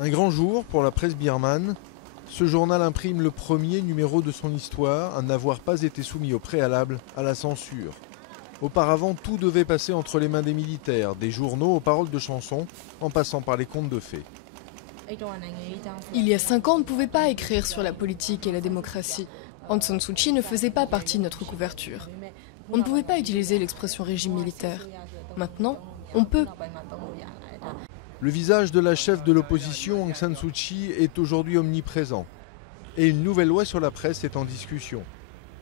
Un grand jour pour la presse birmane. Ce journal imprime le premier numéro de son histoire à n'avoir pas été soumis au préalable à la censure. Auparavant, tout devait passer entre les mains des militaires, des journaux aux paroles de chansons, en passant par les contes de fées. Il y a 5 ans, on ne pouvait pas écrire sur la politique et la démocratie. Aung San Suu Kyi ne faisait pas partie de notre couverture. On ne pouvait pas utiliser l'expression régime militaire. Maintenant, on peut. Le visage de la chef de l'opposition, Aung San Suu Kyi, est aujourd'hui omniprésent. Et une nouvelle loi sur la presse est en discussion.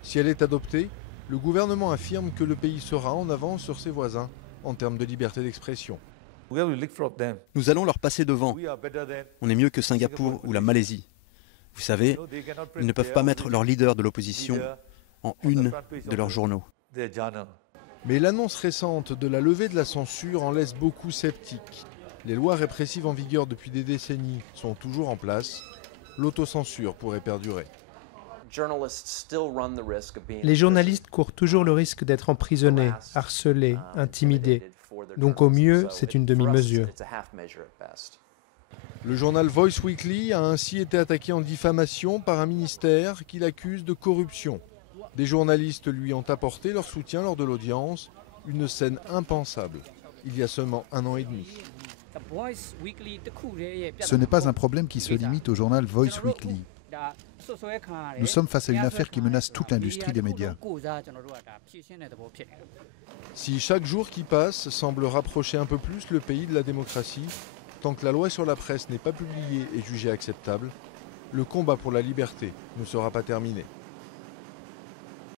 Si elle est adoptée, le gouvernement affirme que le pays sera en avance sur ses voisins en termes de liberté d'expression. Nous allons leur passer devant. On est mieux que Singapour ou la Malaisie. Vous savez, ils ne peuvent pas mettre leur leader de l'opposition en une de leurs journaux. Mais l'annonce récente de la levée de la censure en laisse beaucoup sceptiques. Les lois répressives en vigueur depuis des décennies sont toujours en place. L'autocensure pourrait perdurer. Les journalistes courent toujours le risque d'être emprisonnés, harcelés, intimidés. Donc au mieux, c'est une demi-mesure. Le journal Voice Weekly a ainsi été attaqué en diffamation par un ministère qui l'accuse de corruption. Des journalistes lui ont apporté leur soutien lors de l'audience, une scène impensable, il y a seulement 1 an et demi. Ce n'est pas un problème qui se limite au journal Voice Weekly. Nous sommes face à une affaire qui menace toute l'industrie des médias. Si chaque jour qui passe semble rapprocher un peu plus le pays de la démocratie, tant que la loi sur la presse n'est pas publiée et jugée acceptable, le combat pour la liberté ne sera pas terminé.